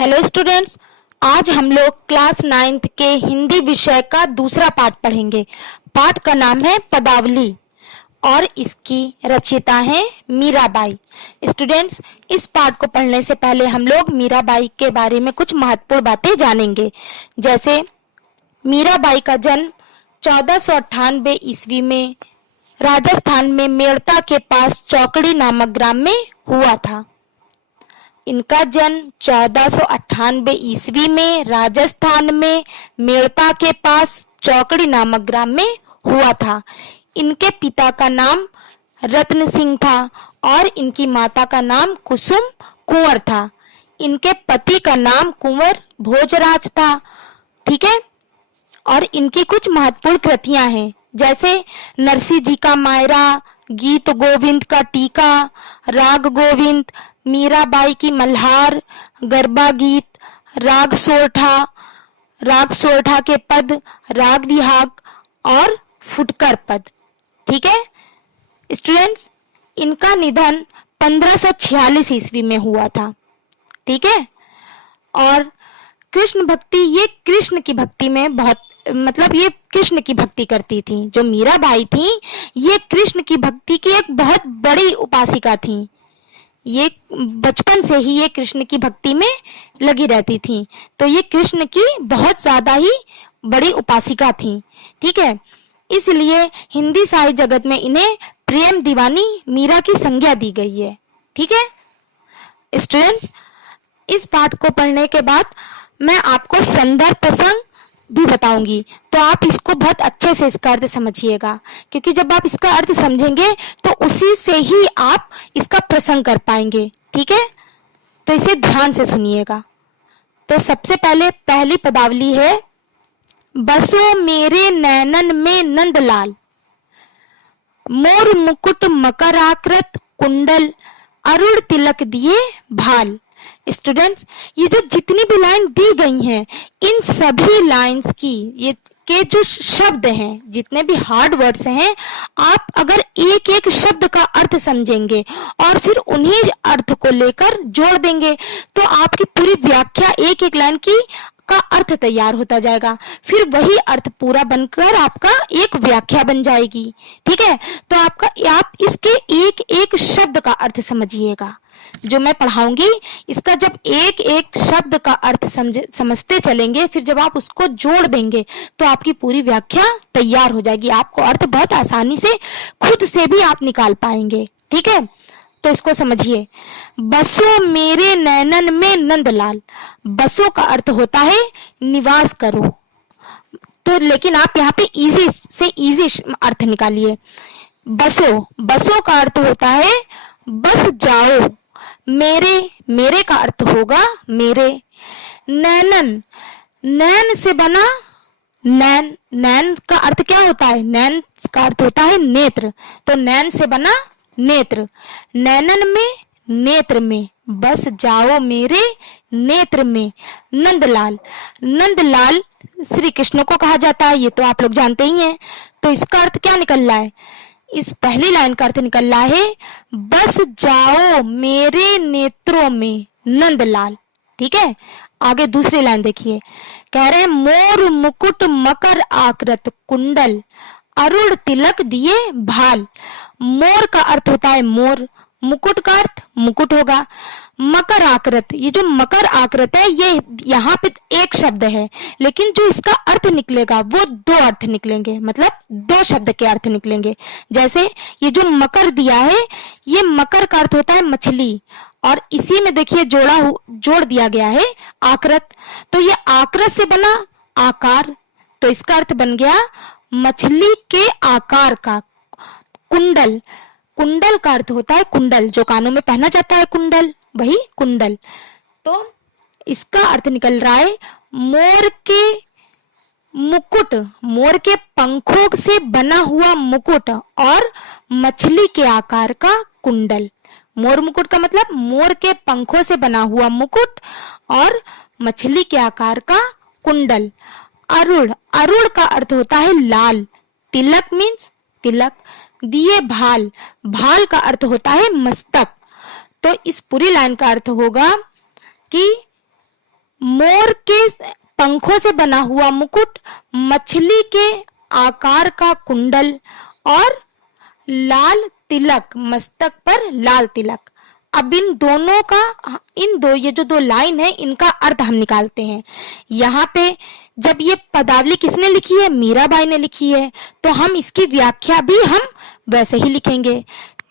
Hello students, आज हम लोग क्लास 9th के हिंदी विषय का दूसरा पाठ पढ़ेंगे। पाठ का नाम है पदावली और इसकी रचयिता है मीराबाई। स्टूडेंट्स, इस पाठ को पढ़ने से पहले हम लोग मीराबाई के बारे में कुछ महत्वपूर्ण बातें जानेंगे। जैसे मीराबाई का जन्म 1498 ईस्वी में राजस्थान में मेड़ता के पास चौकड़ी नामक ग्राम में हुआ था। इनका जन्म 1498 ईस्वी में राजस्थान में मेड़ता के पास चौकड़ी नामक ग्राम में हुआ था। इनके पिता का नाम रत्न सिंह था और इनकी माता का नाम कुसुम कुंवर था। इनके पति का नाम कुंवर भोजराज था। ठीक है। और इनकी कुछ महत्वपूर्ण कृतियां हैं, जैसे नरसिंह जी का मायरा, गीत गोविंद का टीका, राग गोविंद, मीराबाई की मल्हार, गरबा गीत, राग सोरठा के पद, राग विहाग और फुटकर पद। ठीक है स्टूडेंट्स, इनका निधन 1546 ईस्वी में हुआ था। ठीक है। और कृष्ण भक्ति, ये कृष्ण की भक्ति में बहुत ये कृष्ण की भक्ति करती थी। जो मीराबाई थी ये कृष्ण की भक्ति की एक बहुत बड़ी उपासिका थी। ये बचपन से ही ये कृष्ण की भक्ति में लगी रहती थी, तो ये कृष्ण की बहुत ज्यादा ही बड़ी उपासिका थी। ठीक है। इसलिए हिंदी साहित्य जगत में इन्हें प्रेम दीवानी मीरा की संज्ञा दी गई है। ठीक है स्टूडेंट्स, इस पाठ को पढ़ने के बाद मैं आपको संदर्भ प्रसंग भी बताऊंगी, तो आप इसको बहुत अच्छे से इसका अर्थ समझिएगा, क्योंकि जब आप इसका अर्थ समझेंगे तो उसी से ही आप इसका प्रसंग कर पाएंगे। ठीक है, तो इसे ध्यान से सुनिएगा। तो सबसे पहले पहली पदावली है, बसो मेरे नैनन में नंदलाल, मोर मुकुट मकराकृत कुंडल, अरुण तिलक दिए भाल। स्टूडेंट्स, ये जो जितनी भी लाइन दी गई हैं, इन सभी लाइंस की ये के जो शब्द हैं, जितने भी हार्ड वर्ड्स हैं, आप अगर एक एक शब्द का अर्थ समझेंगे और फिर उन्हीं अर्थ को लेकर जोड़ देंगे तो आपकी पूरी व्याख्या एक एक लाइन की का अर्थ तैयार होता जाएगा। फिर वही अर्थ पूरा बनकर आपका एक व्याख्या बन जाएगी। ठीक है, तो आप इसके एक एक शब्द का अर्थ समझिएगा। जो मैं पढ़ाऊंगी इसका जब एक एक शब्द का अर्थ समझते चलेंगे, फिर जब आप उसको जोड़ देंगे तो आपकी पूरी व्याख्या तैयार हो जाएगी। आपको अर्थ बहुत आसानी से खुद से भी आप निकाल पाएंगे। ठीक है, तो इसको समझिए। बसो मेरे नैनन में नंदलाल, बसो का अर्थ होता है निवास करो। तो लेकिन आप यहाँ पे इजी अर्थ निकालिए। बसो का अर्थ होता है बस जाओ। मेरे का अर्थ होगा मेरे। नैन से बना नैन का अर्थ क्या होता है? नैन का अर्थ होता है नेत्र। तो नैन से बना नेत्र। नैनन में नेत्र में, बस जाओ मेरे नेत्र में। नंदलाल श्री कृष्ण को कहा जाता है, ये तो आप लोग जानते ही हैं। तो इसका अर्थ क्या निकल रहा है? इस पहली लाइन का अर्थ निकल रहा है बस जाओ मेरे नेत्रों में नंदलाल। ठीक है, आगे दूसरी लाइन देखिए, कह रहे हैं मोर मुकुट मकर आकृत कुंडल, अरुण तिलक दिए भाल। मोर का अर्थ होता है मोर, मुकुट का अर्थ मुकुट होगा। मकर आकृत, ये जो मकर आकृत है ये यहाँ पे एक शब्द है, लेकिन जो इसका अर्थ निकलेगा वो दो अर्थ निकलेंगे, मतलब दो शब्द के अर्थ निकलेंगे। जैसे ये जो मकर दिया है, ये मकर का अर्थ होता है मछली, और इसी में देखिए जोड़ दिया गया है आकृत। तो ये आकृत से बना आकार, तो इसका अर्थ बन गया मछली के आकार का। कुंडल का अर्थ होता है कुंडल, जो कानों में पहना जाता है कुंडल, वही कुंडल। तो इसका अर्थ निकल रहा है मोर के मुकुट, मोर के पंखों से बना हुआ मुकुट और मछली के आकार का कुंडल। मोर मुकुट का मतलब मोर के पंखों से बना हुआ मुकुट और मछली के आकार का कुंडल। अरुण का अर्थ होता है लाल। तिलक मीन्स तिलक। दिए भाल का अर्थ होता है मस्तक। तो इस पूरी लाइन का अर्थ होगा कि मोर के पंखों से बना हुआ मुकुट, मछली के आकार का कुंडल और लाल तिलक, मस्तक पर लाल तिलक। अब ये जो दो लाइन है इनका अर्थ हम निकालते हैं। यहाँ पे जब ये पदावली किसने लिखी है? मीराबाई ने लिखी है, तो हम इसकी व्याख्या भी हम वैसे ही लिखेंगे।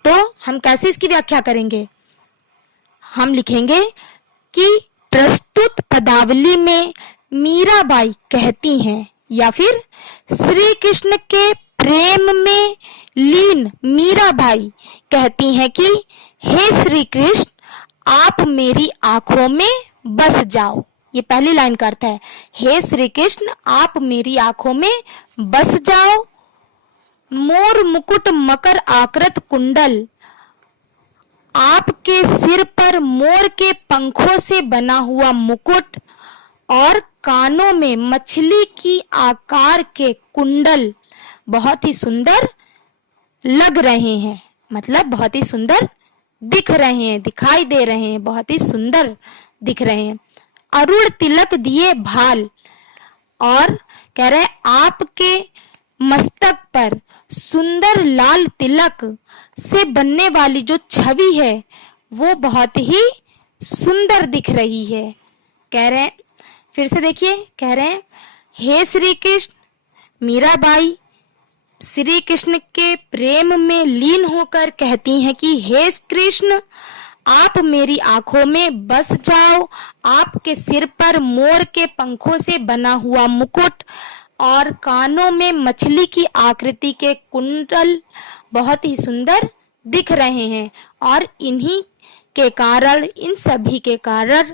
तो हम कैसे इसकी व्याख्या करेंगे? हम लिखेंगे कि प्रस्तुत पदावली में मीराबाई कहती हैं, या फिर श्री कृष्ण के प्रेम में लीन मीराबाई कहती हैं कि हे श्री कृष्ण, आप मेरी आंखों में बस जाओ। ये पहली लाइन का अर्थ है, हे श्री कृष्ण आप मेरी आंखों में बस जाओ। मोर मुकुट मकर आकृत कुंडल, आपके सिर पर मोर के पंखों से बना हुआ मुकुट और कानों में मछली की आकार के कुंडल बहुत ही सुंदर लग रहे हैं, मतलब बहुत ही सुंदर दिख रहे हैं, दिखाई दे रहे हैं, बहुत ही सुंदर दिख रहे हैं। अरुण तिलक दिए भाल, और कह रहे हैं आपके मस्तक पर सुंदर लाल तिलक से बनने वाली जो छवि है वो बहुत ही सुंदर दिख रही है। कह रहे हैं, फिर से देखिए, कह रहे हैं हे श्री कृष्ण, मीराबाई श्री कृष्ण के प्रेम में लीन होकर कहती हैं कि हे कृष्ण आप मेरी आंखों में बस जाओ। आपके सिर पर मोर के पंखों से बना हुआ मुकुट और कानों में मछली की आकृति के कुंडल बहुत ही सुंदर दिख रहे हैं, और इन्हीं के कारण, इन सभी के कारण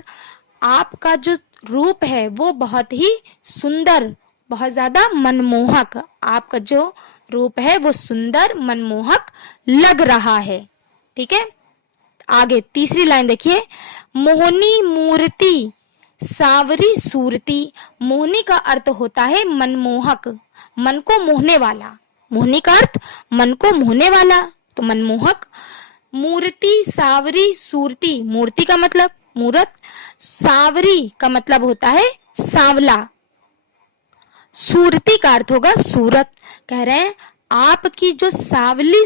आपका जो रूप है वो बहुत ही सुंदर, बहुत ज्यादा मनमोहक, आपका जो रूप है वो सुंदर मनमोहक लग रहा है। ठीक है, आगे तीसरी लाइन देखिए, मोहनी मूर्ति सावरी सूरती। मोहनी का अर्थ होता है मनमोहक, मन को मोहने वाला। मोहनी का अर्थ मन को मोहने वाला, तो मनमोहक। मूर्ति सावरी सूरती, मूर्ति का मतलब मूरत, सावरी का मतलब होता है सांवला, सूरती का अर्थ होगा सूरत। कह रहे हैं आपकी जो सावली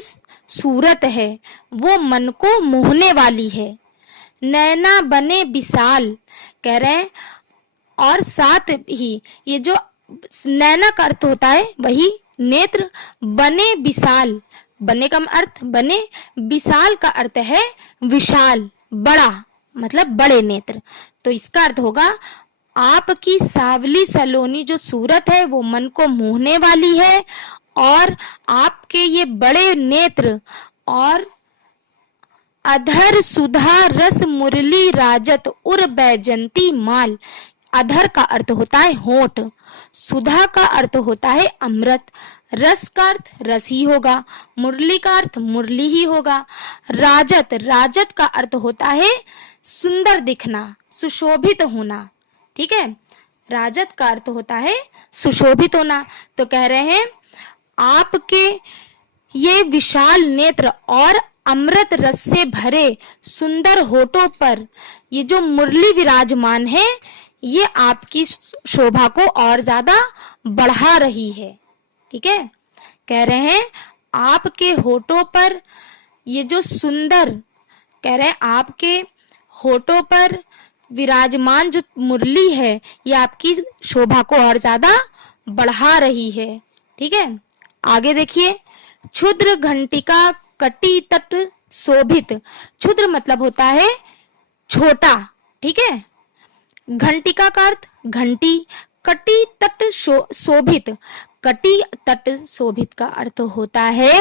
सूरत है वो मन को मोहने वाली है। नैना बने विशाल, कह रहे हैं, और साथ ही ये जो नैना का अर्थ होता है वही नेत्र, बने विशाल, बने का अर्थ बने, विशाल का अर्थ है विशाल, बड़ा, मतलब बड़े नेत्र। तो इसका अर्थ होगा आपकी सावली सलोनी जो सूरत है वो मन को मोहने वाली है, और आपके ये बड़े नेत्र और अधर सुधा रस मुरली राजत उर बैजंती माल। अधर का अर्थ होता है होठ, सुधा का अर्थ होता है अमृत, रस का अर्थ रस ही होगा, मुरली का अर्थ मुरली ही होगा, राजत, राजत का अर्थ होता है सुंदर दिखना, सुशोभित होना। ठीक है, राजत का अर्थ होता है सुशोभित होना। तो कह रहे हैं आपके ये विशाल नेत्र और अमृत रस से भरे सुंदर होठों पर ये जो मुरली विराजमान है ये आपकी शोभा को और ज्यादा बढ़ा रही है। ठीक है, कह रहे हैं आपके होठों पर ये जो सुंदर, कह रहे हैं आपके होठों पर विराजमान जो मुरली है ये आपकी शोभा को और ज्यादा बढ़ा रही है। ठीक है, आगे देखिए, क्षुद्र घंटिका कटी तट शोभित। क्षुद्र मतलब होता है छोटा। ठीक है, घंटिका का अर्थ घंटी, कटी तट शोभित, कटी तट शोभित का अर्थ होता है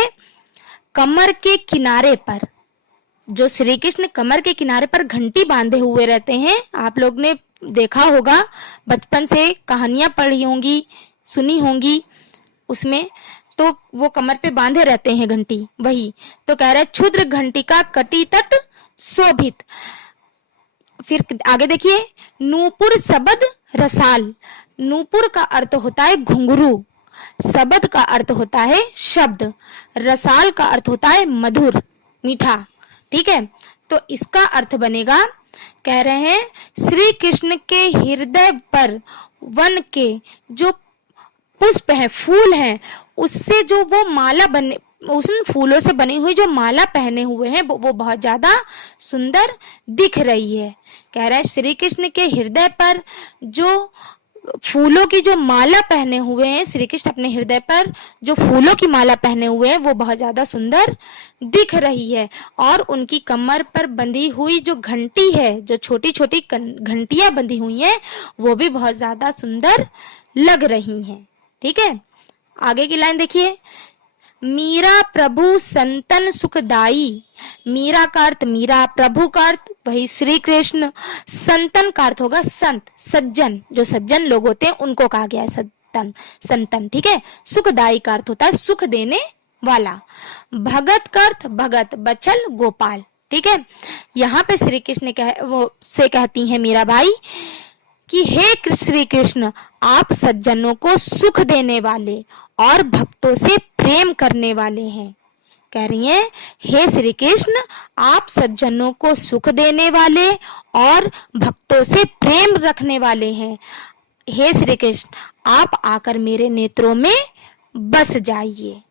कमर के किनारे पर। जो श्री कृष्ण कमर के किनारे पर घंटी बांधे हुए रहते हैं, आप लोग ने देखा होगा, बचपन से कहानियां पढ़ी होंगी, सुनी होंगी, उसमें तो वो कमर पे बांधे रहते हैं घंटी, वही। तो कह रहे क्षुद्र घंटी का कटी तट शोभित। फिर आगे देखिए, नूपुर सबद रसाल। नूपुर का अर्थ होता है घुंघरू, सबद का अर्थ होता है शब्द, रसाल का अर्थ होता है मधुर, मीठा। ठीक है, तो इसका अर्थ बनेगा कह रहे हैं श्री कृष्ण के हृदय पर वन के जो पुष्प है, फूल हैं, उससे जो वो माला बने, उन फूलों से बनी हुई जो माला पहने हुए हैं वो बहुत ज्यादा सुंदर दिख रही है। कह रहा है श्री कृष्ण के हृदय पर जो फूलों की जो माला पहने हुए हैं, श्री कृष्ण अपने हृदय पर जो फूलों की माला पहने हुए हैं वो बहुत ज्यादा सुंदर दिख रही है। और उनकी कमर पर बंधी हुई जो घंटी है, जो छोटी छोटी घंटियां बंधी हुई हैं, वो भी बहुत ज्यादा सुंदर लग रही हैं। ठीक है, आगे की लाइन देखिए। मीरा प्रभु संतन सुखदाई। मीरा का अर्थ मीरा, प्रभु का अर्थ वही श्री कृष्ण, संतन का अर्थ होगा संत, सज्जन, जो सज्जन लोग होते हैं उनको कहा गया है संतन, संतन। ठीक है, सुखदाई का अर्थ होता है सुख देने वाला। भगत का अर्थ भगत, बचल, गोपाल। ठीक है, यहाँ पे श्री कृष्ण से कहती हैं मीराबाई कि हे श्री कृष्ण, आप सज्जनों को सुख देने वाले और भक्तों से प्रेम करने वाले हैं। कह रही हैं हे श्री कृष्ण, आप सज्जनों को सुख देने वाले और भक्तों से प्रेम रखने वाले हैं। हे श्री कृष्ण, आप आकर मेरे नेत्रों में बस जाइए।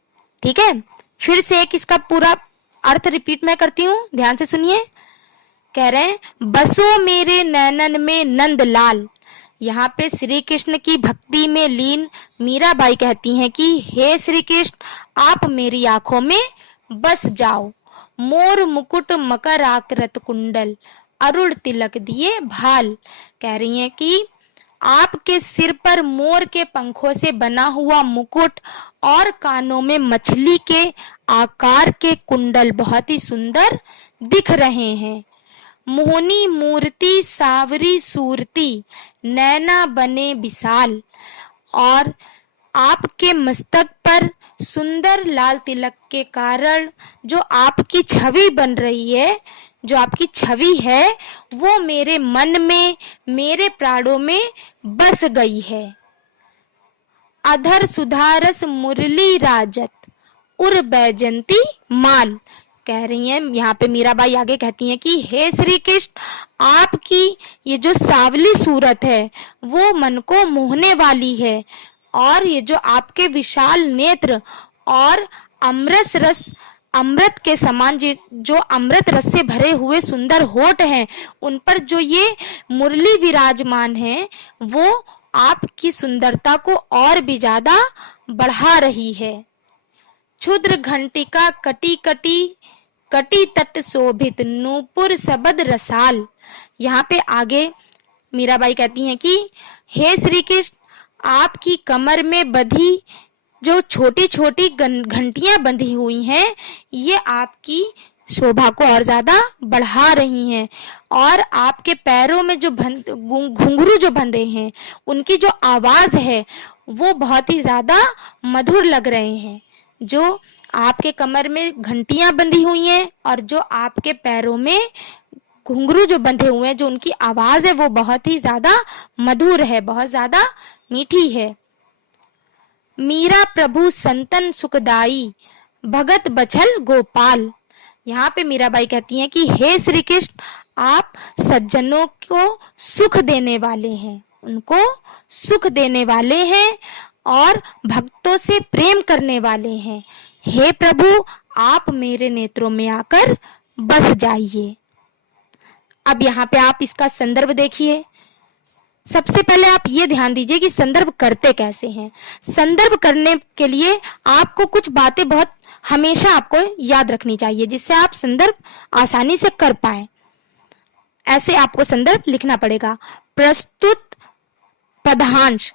ठीक है, फिर से एक इसका पूरा अर्थ रिपीट मैं करती हूँ, ध्यान से सुनिए। कह रहे हैं बसो मेरे नैनन में नंदलाल। यहाँ पे श्री कृष्ण की भक्ति में लीन मीराबाई कहती हैं कि हे श्री कृष्ण, आप मेरी आंखों में बस जाओ। मोर मुकुट मकर आकृत कुंडल, अरुण तिलक दिए भाल। कह रही हैं कि आपके सिर पर मोर के पंखों से बना हुआ मुकुट और कानों में मछली के आकार के कुंडल बहुत ही सुंदर दिख रहे हैं। मोहनी मूर्ति सावरी सूरती, नैना बने विशाल। और आपके मस्तक पर सुंदर लाल तिलक के कारण जो आपकी छवि बन रही है, जो आपकी छवि है, वो मेरे मन में, मेरे प्राणों में बस गई है। अधर सुधारस मुरली राजत, उर बैजंती माल। कह रही हैं यहाँ पे मीराबाई आगे कहती हैं कि हे श्री कृष्ण, आपकी ये जो सावली सूरत है वो मन को मोहने वाली है, और ये जो आपके विशाल नेत्र और अमृत के समान जो अमृत रस से भरे हुए सुंदर होठ हैं, उन पर जो ये मुरली विराजमान है, वो आपकी सुंदरता को और भी ज्यादा बढ़ा रही है। क्षुद्र घंटिका कटी तट शोभित, नूपुर सबद रसाल। यहाँ पे आगे मीराबाई कहती हैं कि हे श्री कृष्ण, आपकी कमर में बंधी जो छोटी छोटी घंटियां बंधी हुई हैं, ये आपकी शोभा को और ज्यादा बढ़ा रही हैं। और आपके पैरों में जो घुंघरू जो बंधे हैं, उनकी जो आवाज है वो बहुत ही ज्यादा मधुर लग रहे हैं। जो आपके कमर में घंटियां बंधी हुई हैं और जो आपके पैरों में घुंघरू जो बंधे हुए हैं, जो उनकी आवाज है वो बहुत ही ज्यादा मधुर है, बहुत ज्यादा मीठी है। मीरा प्रभु संतन सुखदाई, भगत बछल गोपाल। यहाँ पे मीराबाई कहती हैं कि हे श्री कृष्ण, आप सज्जनों को सुख देने वाले हैं, उनको सुख देने वाले हैं और भक्तों से प्रेम करने वाले हैं। हे प्रभु, आप मेरे नेत्रों में आकर बस जाइए। अब यहाँ पे आप इसका संदर्भ देखिए। सबसे पहले आप ये ध्यान दीजिए कि संदर्भ करते कैसे हैं। संदर्भ करने के लिए आपको कुछ बातें बहुत हमेशा आपको याद रखनी चाहिए, जिससे आप संदर्भ आसानी से कर पाए। ऐसे आपको संदर्भ लिखना पड़ेगा। प्रस्तुत पदांश।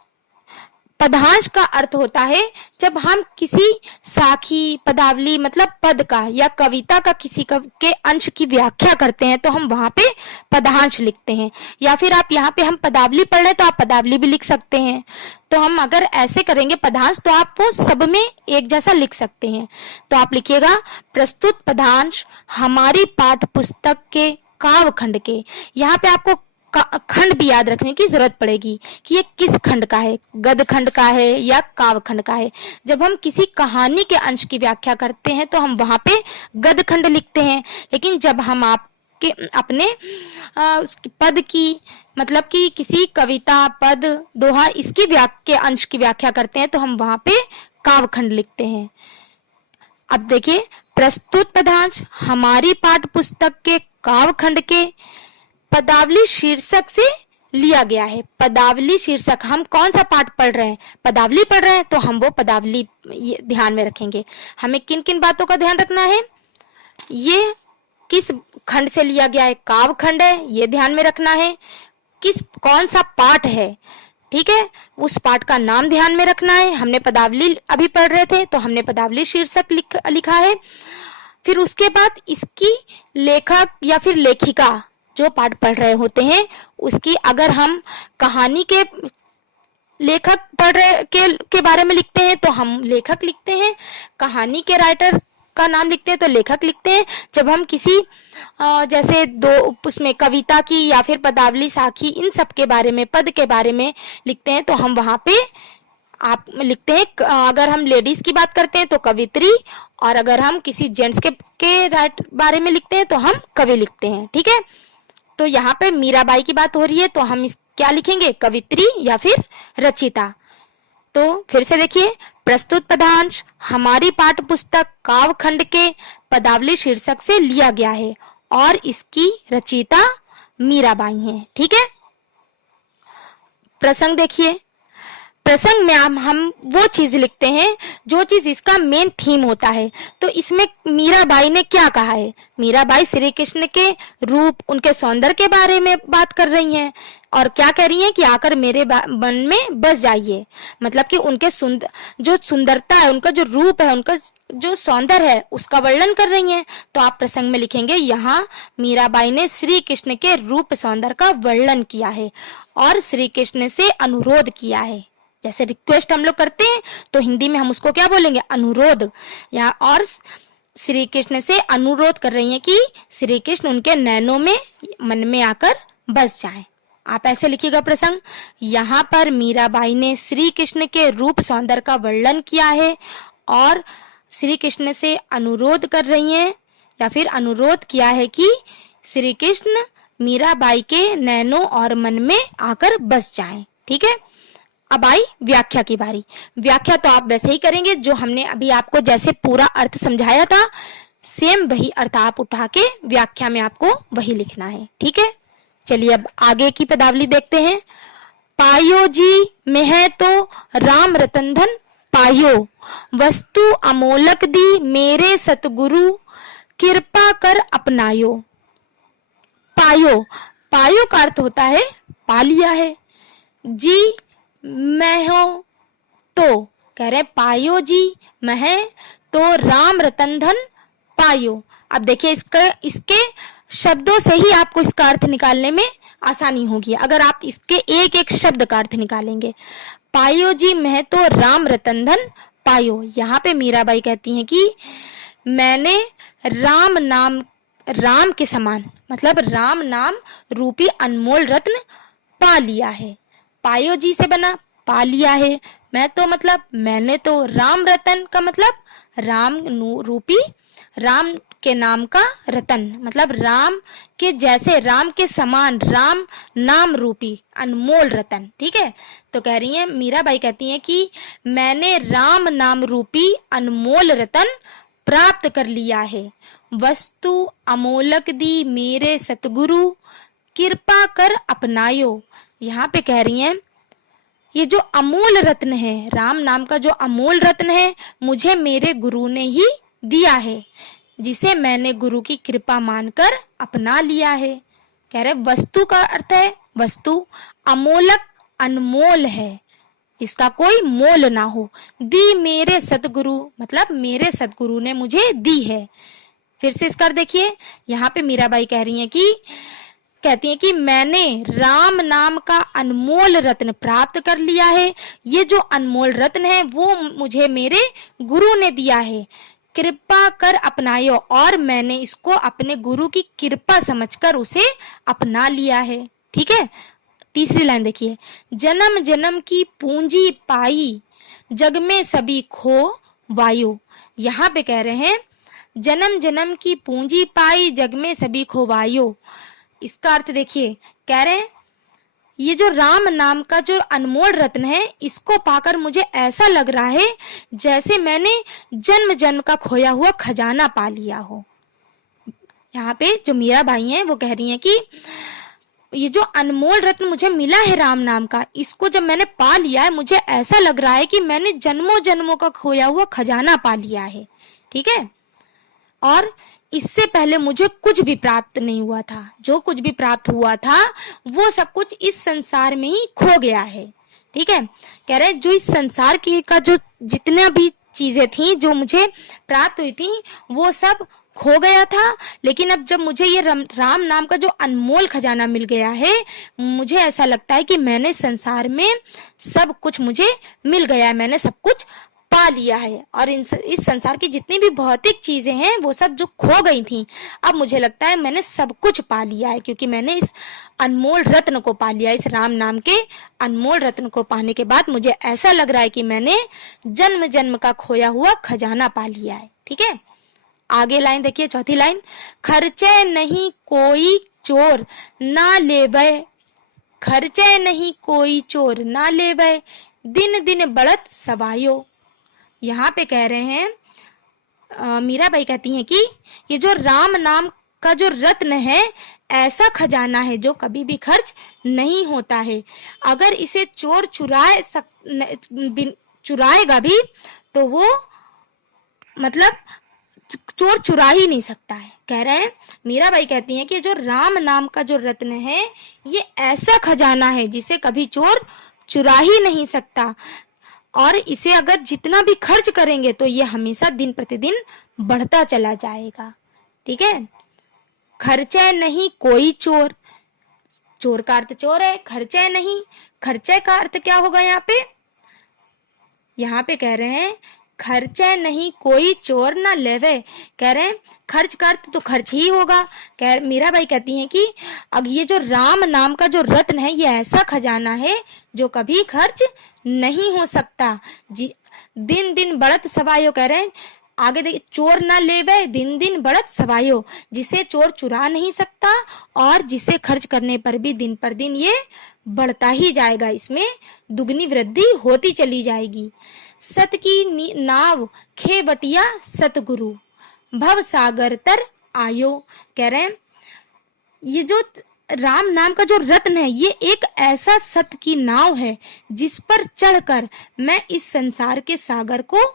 पदांश का अर्थ होता है जब हम किसी साखी, पदावली मतलब पद का या कविता का किसी के अंश की व्याख्या करते हैं तो हम वहां पे पदांश लिखते हैं। या फिर आप यहाँ पे हम पदावली पढ़ रहे हैं तो आप पदावली भी लिख सकते हैं। तो हम अगर ऐसे करेंगे पदांश तो आप वो सब में एक जैसा लिख सकते हैं। तो आप लिखिएगा प्रस्तुत पदांश हमारी पाठ्य पुस्तक के काव्यखंड के। यहाँ पे आपको खंड भी याद रखने की जरूरत पड़ेगी कि ये किस खंड का है, गद्य खंड का है या काव्य खंड का है। जब हम किसी कहानी के अंश की व्याख्या करते हैं तो हम वहां पे गद्य खंड लिखते हैं, लेकिन जब हम आपके के अपने पद की, मतलब कि किसी कविता, पद, दोहा, इसकी के अंश की व्याख्या करते हैं तो हम वहां पे काव्यखंड लिखते हैं। अब देखिए, प्रस्तुत पदांश हमारी पाठ्य पुस्तक के काव्यखंड के पदावली शीर्षक से लिया गया है। पदावली शीर्षक, हम कौन सा पाठ पढ़ रहे हैं, पदावली पढ़ रहे हैं, तो हम वो पदावली ध्यान में रखेंगे। हमें किन किन बातों का ध्यान रखना है, ये किस खंड से लिया गया है, काव्य खंड है, ये ध्यान में रखना है। कौन सा पाठ है, ठीक है, उस पाठ का नाम ध्यान में रखना है। हमने पदावली अभी पढ़ रहे थे तो हमने पदावली शीर्षक लिखा है। फिर उसके बाद इसकी लेखक या फिर लेखिका, जो पाठ पढ़ रहे होते हैं उसकी, अगर हम कहानी के लेखक पढ़ रहे के बारे में लिखते हैं तो हम लेखक लिखते हैं, कहानी के राइटर का नाम लिखते हैं तो लेखक लिखते हैं। जब हम किसी जैसे उसमें कविता की या फिर पदावली, साखी, इन सब के बारे में, पद के बारे में लिखते हैं तो हम वहां पे आप लिखते हैं। अगर हम लेडीज की बात करते हैं तो कवित्री, और अगर हम किसी जेंट्स के बारे में लिखते हैं तो हम कवि लिखते हैं, ठीक है। तो यहाँ पे मीराबाई की बात हो रही है तो हम क्या लिखेंगे, कवित्री या फिर रचिता। तो फिर से देखिए, प्रस्तुत पदांश हमारी पाठ्य पुस्तक काव्यखंड के पदावली शीर्षक से लिया गया है और इसकी रचयिता मीराबाई हैं, ठीक है। प्रसंग देखिए, प्रसंग में हम वो चीज लिखते हैं जो चीज इसका मेन थीम होता है। तो इसमें मीराबाई ने क्या कहा है, मीराबाई श्री कृष्ण के रूप, उनके सौंदर्य के बारे में बात कर रही हैं और क्या कह रही हैं कि आकर मेरे मन में बस जाइए। मतलब कि उनके जो सुंदरता है, उनका जो रूप है, उनका जो सौंदर्य है, उसका वर्णन कर रही हैं। तो आप प्रसंग में लिखेंगे, यहाँ मीराबाई ने श्री कृष्ण के रूप सौंदर्य का वर्णन किया है और श्री कृष्ण से अनुरोध किया है। जैसे रिक्वेस्ट हम लोग करते हैं तो हिंदी में हम उसको क्या बोलेंगे, अनुरोध। यहाँ और श्री कृष्ण से अनुरोध कर रही हैं कि श्री कृष्ण उनके नैनों में, मन में आकर बस जाएं। आप ऐसे लिखिएगा प्रसंग, यहाँ पर मीराबाई ने श्री कृष्ण के रूप सौंदर्य का वर्णन किया है और श्री कृष्ण से अनुरोध कर रही हैं या फिर अनुरोध किया है कि श्री कृष्ण मीराबाई के नैनों और मन में आकर बस जाएं, ठीक है। अब आई व्याख्या की बारी। व्याख्या तो आप वैसे ही करेंगे जो हमने अभी आपको जैसे पूरा अर्थ समझाया था, सेम वही अर्थ आप उठा के व्याख्या में आपको वही लिखना है, ठीक है। चलिए अब आगे की पदावली देखते हैं। पायो जी में है तो राम रतन धन पायो, वस्तु अमोलक दी मेरे सतगुरु, कृपा कर अपनायो। पायो, पायो का अर्थ होता है पा लिया है। जी मैं हो तो कह रहे पायो जी मैं है तो राम रतन धन पायो। अब देखिए, इसके शब्दों से ही आपको इसका अर्थ निकालने में आसानी होगी अगर आप इसके एक एक शब्द का अर्थ निकालेंगे। पायो जी मैं तो राम रतन धन पायो, यहाँ पे मीराबाई कहती हैं कि मैंने राम के समान, मतलब राम नाम रूपी अनमोल रत्न पा लिया है। पायो जी से बना पा लिया है, मैं तो मतलब मैंने तो, राम रतन का मतलब राम रूपी, राम के नाम का रतन, मतलब राम के जैसे, राम के समान, राम नाम रूपी अनमोल रतन, ठीक है। तो कह रही हैं, मीराबाई कहती हैं कि मैंने राम नाम रूपी अनमोल रतन प्राप्त कर लिया है। वस्तु अमोलक दी मेरे सतगुरु, कृपा कर अपनायो। यहाँ पे कह रही हैं, ये जो अमूल रत्न है, राम नाम का जो अमूल रत्न है, मुझे मेरे गुरु ने ही दिया है, जिसे मैंने गुरु की कृपा मानकर अपना लिया है। कह रहे वस्तु का अर्थ है वस्तु, अमोलक अनमोल है, जिसका कोई मोल ना हो। दी मेरे सतगुरु, मतलब मेरे सतगुरु ने मुझे दी है। फिर से इसका देखिए, यहाँ पे मीराबाई कह रही हैं कि कहती हैं कि मैंने राम नाम का अनमोल रत्न प्राप्त कर लिया है। ये जो अनमोल रत्न है वो मुझे मेरे गुरु ने दिया है। कृपा कर अपनायो, और मैंने इसको अपने गुरु की कृपा समझकर उसे अपना लिया है, ठीक है। तीसरी लाइन देखिए, जन्म जन्म की पूंजी पाई, जग में सभी खो वायु। यहाँ पे कह रहे हैं जन्म जन्म की पूंजी पाई जग में सभी खोवायो। इसका अर्थ देखिए, कह रहे हैं ये जो राम नाम का जो अनमोल रत्न है, इसको पाकर मुझे ऐसा लग रहा है जैसे मैंने जन्म जन्म का खोया हुआ खजाना पा लिया हो। यहाँ पे जो मीराबाई हैं वो कह रही हैं कि ये जो अनमोल रत्न मुझे मिला है राम नाम का, इसको जब मैंने पा लिया है, मुझे ऐसा लग रहा है कि मैंने जन्मों जन्मों का खोया हुआ खजाना पा लिया है। ठीक है, और इससे पहले मुझे कुछ भी प्राप्त नहीं हुआ था। जो कुछ भी प्राप्त हुआ था वो सब कुछ इस संसार में ही खो गया है। ठीक है, कह रहे जो इस संसार की का जो जितना भी चीजें थी जो मुझे प्राप्त हुई थी वो सब खो गया था, लेकिन अब जब मुझे ये राम नाम का जो अनमोल खजाना मिल गया है, मुझे ऐसा लगता है कि मैंने संसार में सब कुछ मुझे मिल गया है, मैंने सब कुछ पा लिया है। और इस संसार की जितनी भी भौतिक चीजें हैं वो सब जो खो गई थी, अब मुझे लगता है मैंने सब कुछ पा लिया है, क्योंकि मैंने इस अनमोल रत्न को पा लिया। इस राम नाम के अनमोल रत्न को पाने के बाद मुझे ऐसा लग रहा है कि मैंने जन्म जन्म का खोया हुआ खजाना पा लिया है। ठीक है, आगे लाइन देखिए, चौथी लाइन, खर्चे नहीं कोई चोर ना लेवे, खर्चे नहीं कोई चोर ना लेवे, दिन दिन बढ़त सवायो। यहाँ पे कह रहे हैं मीराबाई कहती हैं कि ये जो राम नाम का जो रत्न है ऐसा खजाना है जो कभी भी खर्च नहीं होता है। अगर इसे चोर चुराएगा भी तो वो मतलब चोर चुरा ही नहीं सकता है। कह रहे हैं मीराबाई कहती हैं कि जो राम नाम का जो रत्न है ये ऐसा खजाना है जिसे कभी चोर चुरा ही नहीं सकता, और इसे अगर जितना भी खर्च करेंगे तो ये हमेशा दिन प्रतिदिन बढ़ता चला जाएगा। ठीक है, खर्चे नहीं कोई चोर, चोर का अर्थ चोर है, खर्चे नहीं, खर्चे का अर्थ क्या होगा यहाँ पे कह रहे हैं खर्चे नहीं कोई चोर ना लेवे। कह रहे हैं खर्च का अर्थ तो खर्च ही होगा। मीराबाई कहती हैं कि अब ये जो राम नाम का जो रत्न है ये ऐसा खजाना है जो कभी खर्च नहीं हो सकता। दिन दिन बढ़त सवायो, कह रहे हैं आगे देखिए, चोर ना लेवे दिन दिन बढ़त सवायो, जिसे चोर चुरा नहीं सकता और जिसे खर्च करने पर भी दिन पर दिन ये बढ़ता ही जाएगा, इसमें दुगनी वृद्धि होती चली जाएगी। सत की नाव खेवटिया सतगुरु, भव सागर तर आयो। कह रहे हैं ये जो राम नाम का जो रत्न है ये एक ऐसा सत की नाव है जिस पर चढ़कर मैं इस संसार के सागर को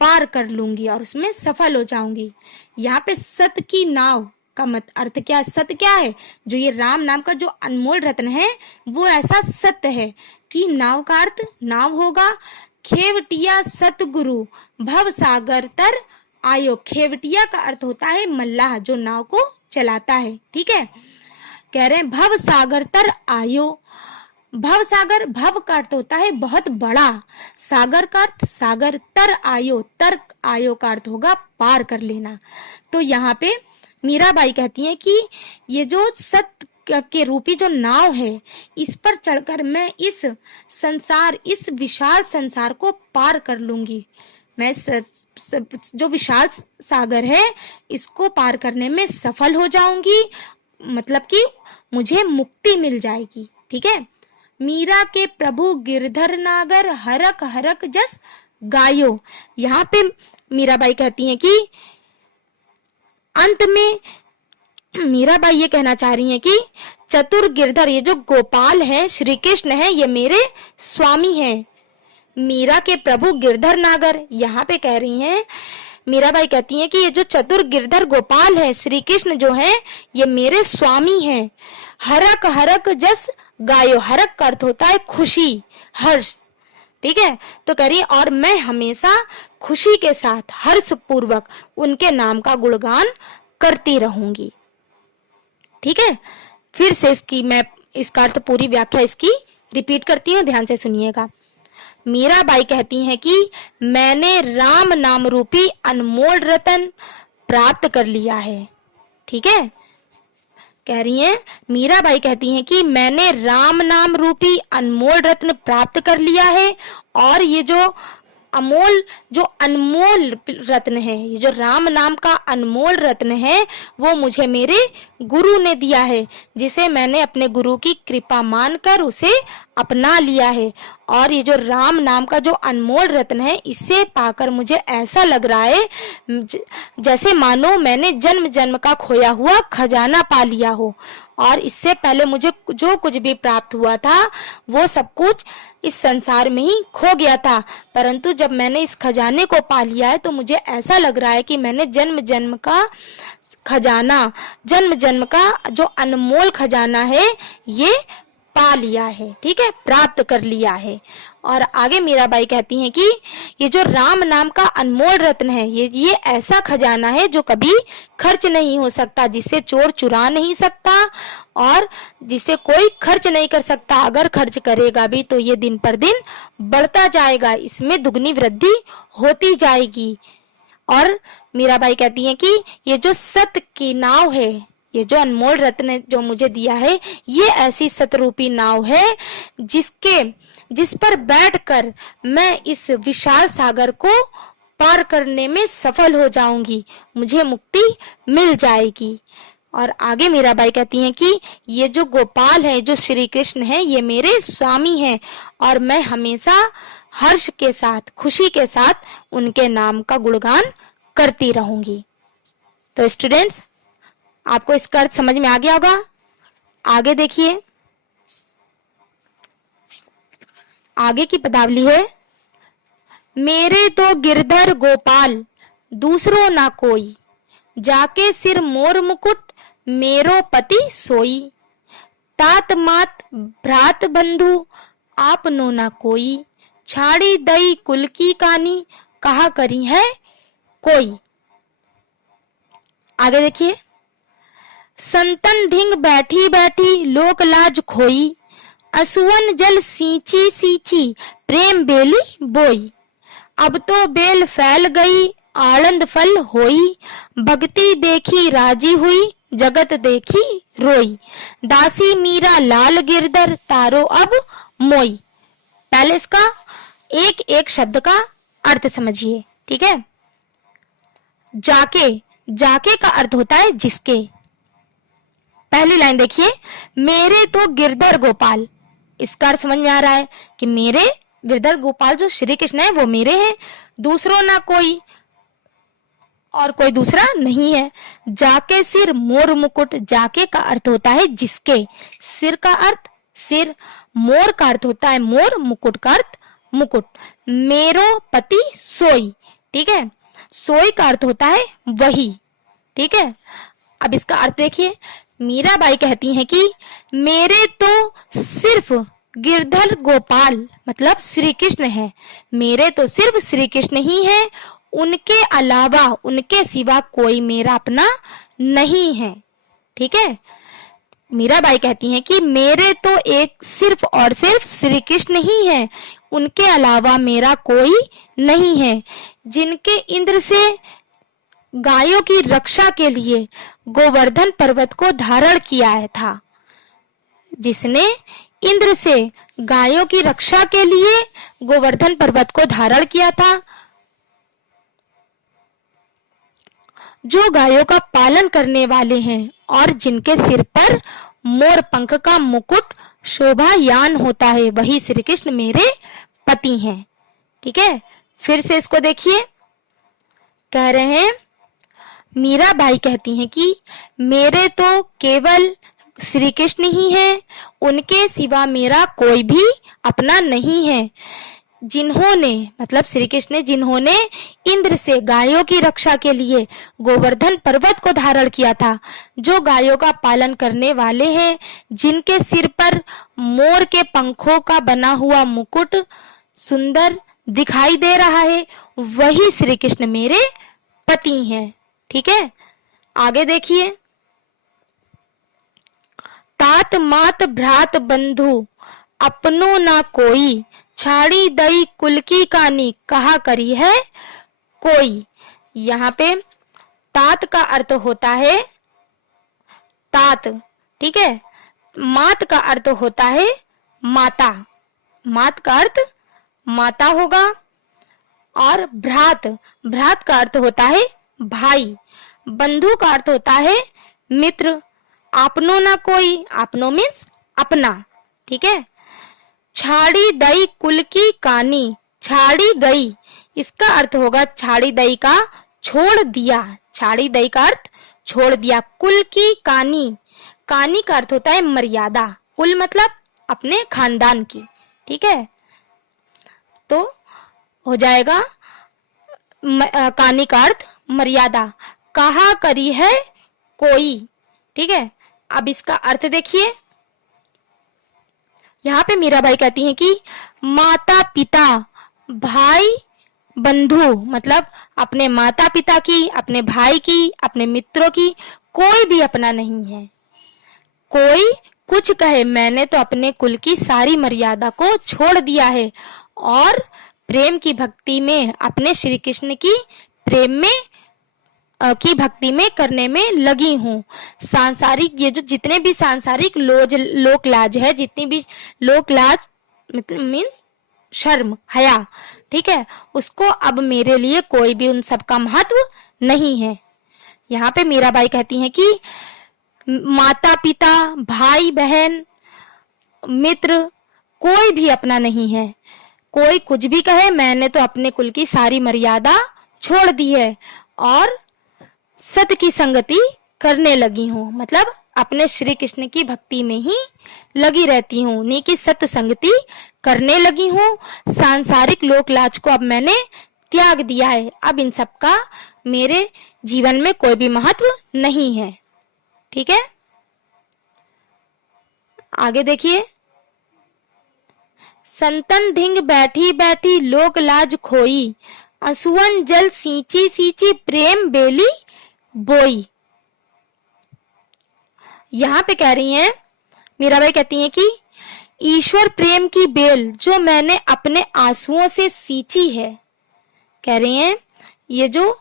पार कर लूंगी और उसमें सफल हो जाऊंगी। यहाँ पे सत की नाव का अर्थ क्या, सत्य क्या है, जो ये राम नाम का जो अनमोल रत्न है वो ऐसा सत्य है कि नाव का अर्थ नाव होगा। खेवटिया सतगुरु भव सागर तर आयो, खेवटिया का अर्थ होता है मल्लाह जो नाव को चलाता है। ठीक है, कह रहे हैं भव सागर तर आयो, भव सागर, भव का अर्थ होता है बहुत बड़ा, सागर का अर्थ सागर, तर आयो, तर आयो का अर्थ होगा पार कर लेना। तो यहाँ पे मीराबाई कहती हैं कि ये जो सत्य के रूपी जो नाव है इस पर चढ़कर मैं इस संसार, इस विशाल संसार को पार कर लूंगी। मैं जो विशाल सागर है इसको पार करने में सफल हो जाऊंगी, मतलब कि मुझे मुक्ति मिल जाएगी। ठीक है, मीरा के प्रभु गिरधर नागर हरक हरक जस गायो। यहाँ पे मीराबाई कहती हैं कि अंत में मीराबाई ये कहना चाह रही हैं कि चतुर गिरधर, ये जो गोपाल है, श्री कृष्ण है, ये मेरे स्वामी हैं। मीरा के प्रभु गिरधर नागर, यहाँ पे कह रही हैं मीराबाई कहती हैं कि ये जो चतुर गिरधर गोपाल है, श्री कृष्ण जो है, ये मेरे स्वामी हैं। हरक हरक जस गायो, हरक का अर्थ होता है खुशी, हर्ष। ठीक है, तो कह रही है और मैं हमेशा खुशी के साथ हर्ष पूर्वक उनके नाम का गुणगान करती रहूंगी। ठीक है, फिर से मैं इसका अर्थ पूरी व्याख्या इसकी रिपीट करती हूँ, ध्यान से सुनिएगा। मीराबाई कहती हैं कि मैंने राम नाम रूपी अनमोल रतन प्राप्त कर लिया है। ठीक है, कह रही हैं मीराबाई कहती हैं कि मैंने राम नाम रूपी अनमोल रत्न प्राप्त कर लिया है और ये जो अमोल जो अनमोल रत्न है, ये जो राम नाम का अनमोल रत्न है वो मुझे मेरे गुरु ने दिया है, जिसे मैंने अपने गुरु की कृपा मानकर उसे अपना लिया है। और ये जो राम नाम का जो अनमोल रत्न है, इसे पाकर मुझे ऐसा लग रहा है जैसे मानो मैंने जन्म जन्म का खोया हुआ खजाना पा लिया हो। और इससे पहले मुझे जो कुछ भी प्राप्त हुआ था वो सब कुछ इस संसार में ही खो गया था, परंतु जब मैंने इस खजाने को पा लिया है तो मुझे ऐसा लग रहा है कि मैंने जन्म जन्म का खजाना, जन्म जन्म का जो अनमोल खजाना है ये पा लिया है, ठीक है, प्राप्त कर लिया है। और आगे मीराबाई कहती हैं कि ये जो राम नाम का अनमोल रत्न है, ये ऐसा खजाना है जो कभी खर्च नहीं हो सकता, जिसे चोर चुरा नहीं सकता और जिसे कोई खर्च नहीं कर सकता। अगर खर्च करेगा भी तो ये दिन पर दिन बढ़ता जाएगा, इसमें दुगनी वृद्धि होती जाएगी। और मीराबाई कहती हैं कि ये जो सत्य की नाव है, ये जो अनमोल रत्न जो मुझे दिया है, ये ऐसी सतरूपी नाव है जिस पर बैठकर मैं इस विशाल सागर को पार करने में सफल हो जाऊंगी, मुझे मुक्ति मिल जाएगी। और आगे मीराबाई कहती हैं कि ये जो गोपाल है, जो श्री कृष्ण है, ये मेरे स्वामी हैं और मैं हमेशा हर्ष के साथ, खुशी के साथ उनके नाम का गुणगान करती रहूंगी। तो स्टूडेंट्स, आपको इसका अर्थ समझ में आ गया होगा। आगे देखिए, आगे की पदावली है, मेरे तो गिरधर गोपाल दूसरो ना कोई, जाके सिर मोर मुकुट मेरो पति सोई, तात मात भ्रात बंधु आपनो ना कोई, छाड़ी दई कुल की कानी कहा करी है कोई। आगे देखिए, संतन ढिंग बैठी बैठी लोक लाज खोई, असुवन जल सींची सींची प्रेम बेली बोई, अब तो बेल फैल गई आनंद फल होई, भक्ति देखी राजी हुई जगत देखी रोई, दासी मीरा लाल गिरधर तारो अब मोई। पहले इसका एक एक शब्द का अर्थ समझिए, ठीक है। जाके, जाके का अर्थ होता है जिसके। पहली लाइन देखिए, मेरे तो गिरधर गोपाल, इसका अर्थ समझ में आ रहा है कि मेरे गिरधर गोपाल जो श्री कृष्ण है वो मेरे हैं, दूसरों ना कोई, और कोई दूसरा नहीं है। जाके सिर मोर मुकुट, जाके का अर्थ होता है जिसके, सिर का अर्थ सिर, मोर का अर्थ होता है मोर, मुकुट का अर्थ मुकुट। मेरो पति सोई, ठीक है, सोई का अर्थ होता है वही, ठीक है। अब इसका अर्थ देखिए, मीराबाई कहती हैं कि मेरे तो सिर्फ गिरधर गोपाल मतलब श्री कृष्ण है, मेरे तो सिर्फ श्री कृष्ण ही है, उनके अलावा, उनके सिवा कोई मेरा अपना नहीं है, ठीक है। मीराबाई कहती हैं कि मेरे तो एक सिर्फ और सिर्फ श्री कृष्ण ही है, उनके अलावा मेरा कोई नहीं है। जिनके इंद्र से गायों की रक्षा के लिए गोवर्धन पर्वत को धारण किया था, जिसने इंद्र से गायों की रक्षा के लिए गोवर्धन पर्वत को धारण किया था, जो गायों का पालन करने वाले हैं और जिनके सिर पर मोर पंख का मुकुट शोभायान होता है, वही श्री कृष्ण मेरे पति हैं, ठीक है। फिर से इसको देखिए, कह रहे हैं, मीराबाई कहती हैं कि मेरे तो केवल श्री कृष्ण ही हैं, उनके सिवा मेरा कोई भी अपना नहीं है। जिन्होंने मतलब श्री कृष्ण ने, जिन्होंने इंद्र से गायों की रक्षा के लिए गोवर्धन पर्वत को धारण किया था, जो गायों का पालन करने वाले हैं, जिनके सिर पर मोर के पंखों का बना हुआ मुकुट सुंदर दिखाई दे रहा है, वही श्री कृष्ण मेरे पति हैं, ठीक है। आगे देखिए, तात मात भ्रात बंधु अपनो ना कोई, छाड़ी दई कुल की कानी कहा करी है कोई। यहाँ पे तात का अर्थ होता है तात, ठीक है। मात का अर्थ होता है माता, मात का अर्थ माता होगा, और भ्रात, भ्रात का अर्थ होता है भाई, बंधु का अर्थ होता है मित्र, आपनो ना कोई, आपनो मीन्स अपना, ठीक है। छाड़ी दई कुल की कानी, छाड़ी गई, इसका अर्थ होगा छाड़ी दई का छोड़ दिया, छाड़ी दई का अर्थ छोड़ दिया। कुल की कानी, कानी का अर्थ होता है मर्यादा, कुल मतलब अपने खानदान की, ठीक है। तो हो जाएगा कानी का अर्थ मर्यादा। कहा करी है कोई, ठीक है। अब इसका अर्थ देखिए, यहाँ पे मीराबाई कहती हैं कि माता पिता भाई बंधु, मतलब अपने माता पिता की, अपने भाई की, अपने मित्रों की कोई भी अपना नहीं है। कोई कुछ कहे, मैंने तो अपने कुल की सारी मर्यादा को छोड़ दिया है और प्रेम की भक्ति में, अपने श्री कृष्ण की प्रेम में की भक्ति में करने में लगी हूँ। सांसारिक ये जो जितने भी सांसारिक लोक लाज है, जितनी भी लोक लाज मतलब मीन्स शर्म हया, ठीक है, उसको अब मेरे लिए कोई भी उन सब का महत्व नहीं है। यहाँ पे मीराबाई कहती हैं कि माता पिता भाई बहन मित्र कोई भी अपना नहीं है। कोई कुछ भी कहे, मैंने तो अपने कुल की सारी मर्यादा छोड़ दी है और सत की संगति करने लगी हूँ, मतलब अपने श्री कृष्ण की भक्ति में ही लगी रहती हूँ, नी की सत संगति करने लगी हूँ। सांसारिक लोक लाज को अब मैंने त्याग दिया है, अब इन सब का मेरे जीवन में कोई भी महत्व नहीं है, ठीक है। आगे देखिए, संतन ढिंग बैठी बैठी लोक लाज खोई, असुवन जल सींची सींची प्रेम बेली बोई। यहाँ पे कह रही हैं मीराबाई, कहती हैं कि ईश्वर प्रेम की बेल जो मैंने अपने आंसुओं से सींची है, कह रही हैं ये जो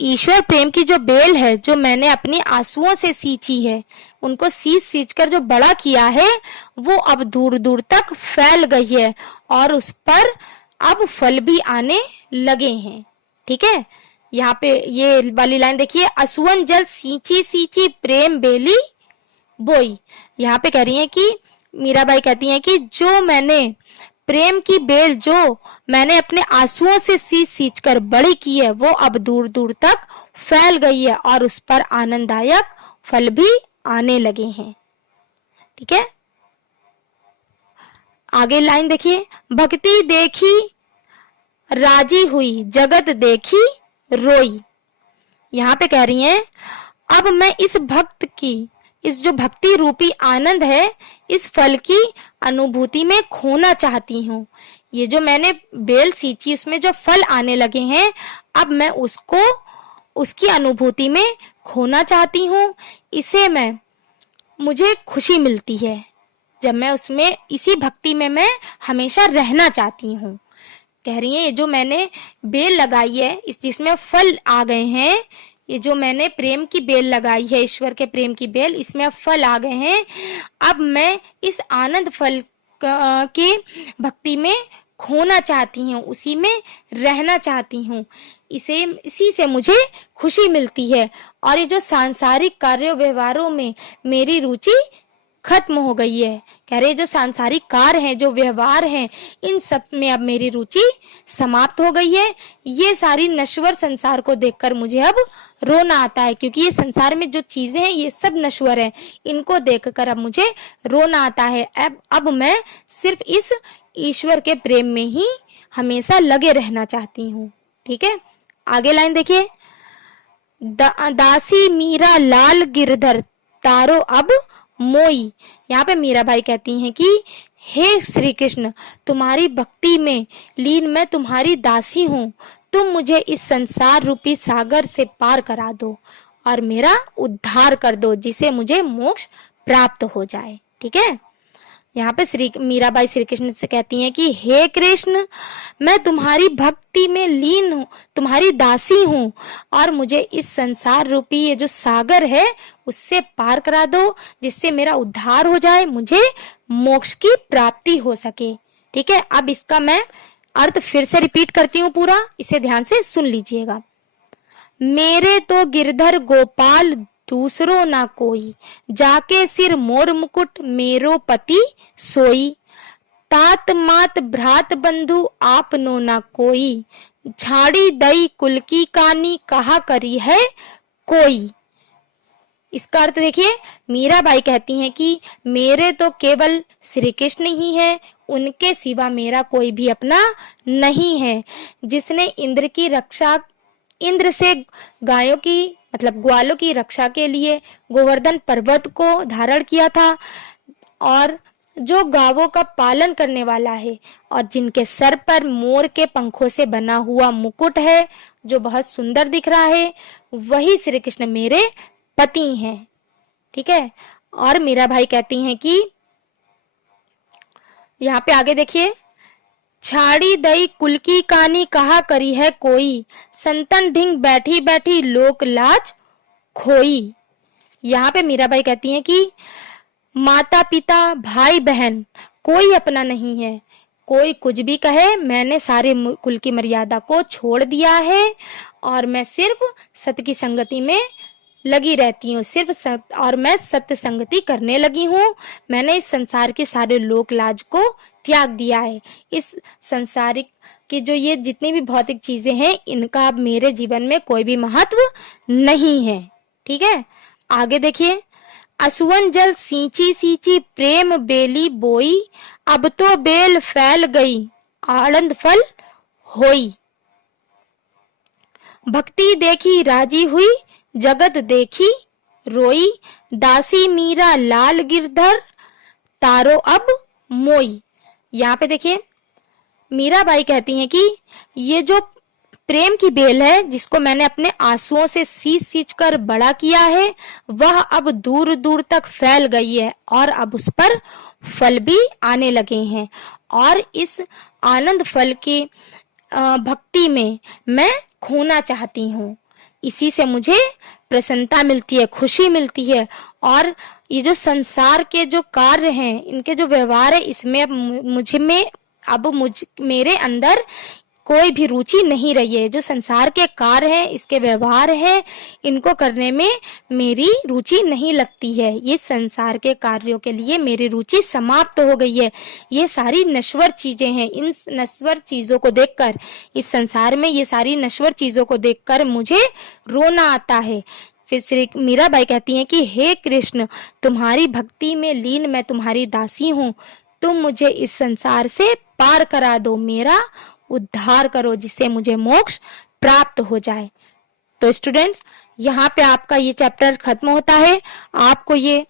ईश्वर प्रेम की जो बेल है जो मैंने अपने आंसुओं से सींची है, उनको सींच सींच कर जो बड़ा किया है, वो अब दूर दूर तक फैल गई है और उस पर अब फल भी आने लगे हैं, ठीक है। यहाँ पे ये वाली लाइन देखिए, असुवन जल सींची सींची प्रेम बेली बोई। यहाँ पे कह रही हैं कि मीराबाई कहती हैं कि जो मैंने प्रेम की बेल जो मैंने अपने आंसुओं से सींच सींच कर बड़ी की है, वो अब दूर दूर तक फैल गई है और उस पर आनंददायक फल भी आने लगे हैं, ठीक है। आगे लाइन देखिए, भक्ति देखी राजी हुई जगत देखी रोई। यहाँ पे कह रही हैं अब मैं इस भक्त की, इस जो भक्ति रूपी आनंद है, इस फल की अनुभूति में खोना चाहती हूँ। ये जो मैंने बेल सींची उसमें जो फल आने लगे हैं, अब मैं उसको उसकी अनुभूति में खोना चाहती हूँ। इसे मैं मुझे खुशी मिलती है जब मैं उसमें, इसी भक्ति में मैं हमेशा रहना चाहती हूँ। कह रही है ये जो मैंने बेल लगाई है, इस जिसमें फल आ गए हैं, ये जो मैंने प्रेम की बेल लगाई है, ईश्वर के प्रेम की बेल, इसमें अब फल आ गए हैं। अब मैं इस आनंद फल की भक्ति में खोना चाहती हूँ, उसी में रहना चाहती हूँ, इसी से मुझे खुशी मिलती है और ये जो सांसारिक कार्यों व्यवहारों में मेरी रुचि खत्म हो गई है। कह रहे जो सांसारिक कार्य हैं, जो व्यवहार हैं, इन सब में अब मेरी रुचि समाप्त हो गई है। ये सारी नश्वर संसार को देखकर मुझे अब रोना आता है, क्योंकि ये संसार में जो चीजें हैं ये सब नश्वर हैं, इनको देखकर अब मुझे रोना आता है। अब मैं सिर्फ इस ईश्वर के प्रेम में ही हमेशा लगे रहना चाहती हूँ, ठीक है। आगे लाइन देखिए, दासी मीरा लाल गिरधर तारो अब मोई। यहाँ पे मीराबाई कहती हैं कि हे श्री कृष्ण, तुम्हारी भक्ति में लीन मैं तुम्हारी दासी हूँ, तुम मुझे इस संसार रूपी सागर से पार करा दो और मेरा उद्धार कर दो, जिसे मुझे मोक्ष प्राप्त हो जाए, ठीक है। यहाँ पे मीराबाई श्री कृष्ण से कहती हैं कि हे कृष्ण, मैं तुम्हारी भक्ति में लीन हूँ, तुम्हारी दासी हूँ और मुझे इस संसार रूपी ये जो सागर है उससे पार करा दो, जिससे मेरा उद्धार हो जाए, मुझे मोक्ष की प्राप्ति हो सके, ठीक है। अब इसका मैं अर्थ फिर से रिपीट करती हूं पूरा, इसे ध्यान से सुन लीजिएगा। मेरे तो गिरधर गोपाल दूसरो ना कोई, जाके सिर मोर मुकुट मेरो पति सोई। तात मात भ्रात बंधु आपनो ना कोई, झाड़ी दई कुल की कानी कहा करी है कोई। इसका अर्थ देखिए, मीराबाई कहती हैं कि मेरे तो केवल श्री कृष्ण ही है, उनके सिवा मेरा कोई भी अपना नहीं है। जिसने इंद्र से गायों की मतलब ग्वालों की रक्षा के लिए गोवर्धन पर्वत को धारण किया था, और जो गावों का पालन करने वाला है, और जिनके सर पर मोर के पंखों से बना हुआ मुकुट है जो बहुत सुंदर दिख रहा है, वही श्री कृष्ण मेरे पति हैं। ठीक है। और मीराबाई कहती हैं कि यहाँ पे आगे देखिए, छाड़ी दई कुल की कानी कहा करी है कोई, संतन ढिंग बैठी बैठी लोक लाज खोई। यहाँ पे मीराबाई कहती हैं कि माता पिता भाई बहन कोई अपना नहीं है, कोई कुछ भी कहे, मैंने सारे कुल की मर्यादा को छोड़ दिया है और मैं सिर्फ सत्य की संगति में लगी रहती हूँ, और मैं सत्य संगति करने लगी हूँ। मैंने इस संसार के सारे लोक लाज को त्याग दिया है। इस संसारिक की जो ये जितनी भी भौतिक चीजें हैं, इनका अब मेरे जीवन में कोई भी महत्व नहीं है। ठीक है। आगे देखिए, असुवन जल सींची सींची प्रेम बेली बोई, अब तो बेल फैल गई आनंद फल होई। भक्ति देखी राजी हुई जगत देखी रोई, दासी मीरा लाल गिरधर तारो अब मोई। यहाँ पे देखिए, मीराबाई कहती हैं कि ये जो प्रेम की बेल है, जिसको मैंने अपने आंसुओं से सींच सींच कर बड़ा किया है, वह अब दूर दूर तक फैल गई है और अब उस पर फल भी आने लगे हैं। और इस आनंद फल की भक्ति में मैं खोना चाहती हूँ। इसी से मुझे प्रसन्नता मिलती है, खुशी मिलती है। और ये जो संसार के जो कार्य हैं, इनके जो व्यवहार है, इसमें अब मेरे अंदर कोई भी रुचि नहीं रही है। जो संसार के कार्य हैं, इसके व्यवहार है, इनको करने में मेरी रुचि नहीं लगती है। ये संसार के कार्यों के लिए मेरी रुचि समाप्त हो गई है। ये सारी नश्वर चीजें हैं। इन नश्वर चीजों को देखकर, इस संसार में ये सारी नश्वर चीजों को देखकर मुझे रोना आता है। फिर श्री मीराबाई कहती हैं कि हे कृष्ण, तुम्हारी भक्ति में लीन मैं तुम्हारी दासी हूँ। तुम मुझे इस संसार से पार करा दो, मेरा उद्धार करो, जिससे मुझे मोक्ष प्राप्त हो जाए। तो स्टूडेंट्स, यहाँ पे आपका ये चैप्टर खत्म होता है। आपको ये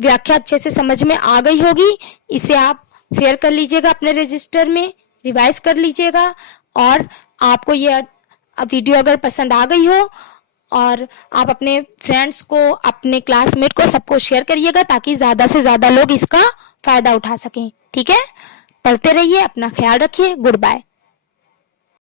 व्याख्या अच्छे से समझ में आ गई होगी। इसे आप फेयर कर लीजिएगा, अपने रजिस्टर में रिवाइज कर लीजिएगा। और आपको ये वीडियो अगर पसंद आ गई हो, और आप अपने फ्रेंड्स को, अपने क्लासमेट को, सबको शेयर करिएगा, ताकि ज्यादा से ज्यादा लोग इसका फायदा उठा सकें। ठीक है। पढ़ते रहिए, अपना ख्याल रखिए। Good bye.